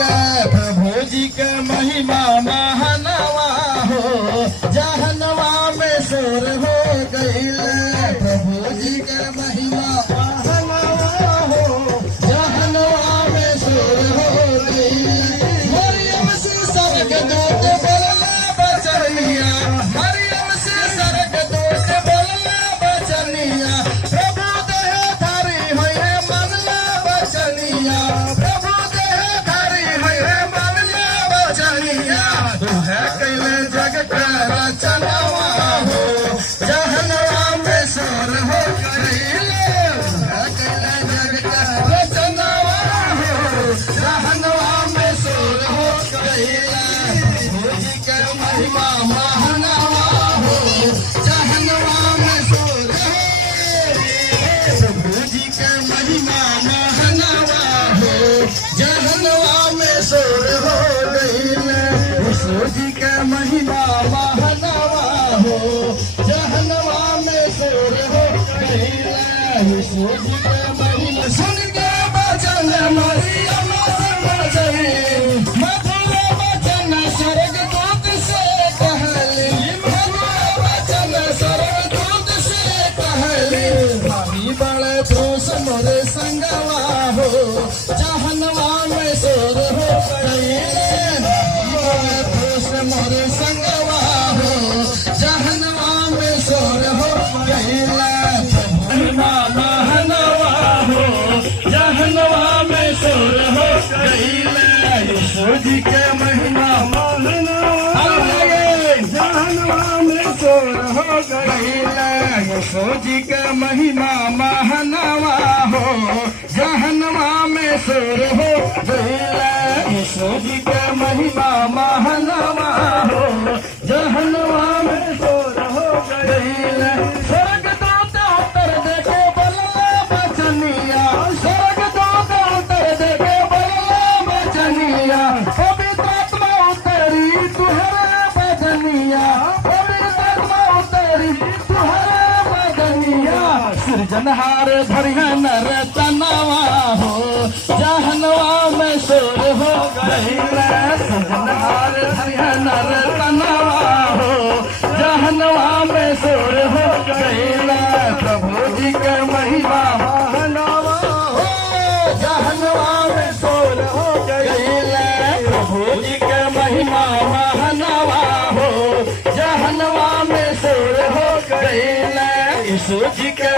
प्रभु जी के महिमा महानवा हो, जहनवा में सुर हो गईल। प्रभु जी के महिमा महानवा हो, जहनवा में सुर हो गईल। मरियम से स्वर्ग दूत बोलला बचनिया, मरियम से स्वर्ग दूत बोलला बचनिया। प्रभु देह धारी होए मनला बचनिया, प्रभु देह धारी होए मनला बचनिया। तू है कैले जग का रचनवा हो, जहनवा में सुर हो गईल। तू है कैले जग का रचनवा हो, जहनवा में सुर हो गईल। प्रभु जी के महिमा महानवा हो, जहनवा में सुर हो। प्रभु जी के महिमा महानवा हो, जहनवा में सुर हो गईल। यीशु जी के महिमा महानवा हो, जहनवा में सुर हो गईल। यीशु जी के महिमा सुन के बचन मरियम से बचई, मधुर वचन स्वर्गदूत से कहली, मधुर वचन स्वर्गदूत से कहली। भाभी बड़े खुश मोरे संगवा हो, जहनवा में सुर हो गईल। बड़े खुश मोरे संगवा हो, जहनवा में सुर हो गईल। महिमा महानवा हो, जहनवा में सुर हो गईल। यीशु जी के महिमा महानवा हो, जहनवा में सुर हो गईल। यीशु जी के महिमा महानवा हो, जहनवा में सुर हो गईल। यीशु जी के महिमा महानवा हो, जहनवा में सुर हो गईल। स्वर्गदूत उत्तर देके बोलला बचनिया, स्वर्गदूत उत्तर देके बोलला बचनिया। पवित्र आत्मा उतरी तुहरे बचनिया, पवित्र आत्मा उतरी तुहरे बचनिया। सृजनहार धरिहन रचनवा हो, जहनवा में सुर हो गईल। सृजनहार धरिहन रचनवा हो, जहनवा में सुर हो गईल। प्रभु जी के महिमा महानवा हो, जहनवा में सुर हो गईल। प्रभु जी के महिमा महानवा हो, जहनवा में सुर हो गईल। यीशु जी के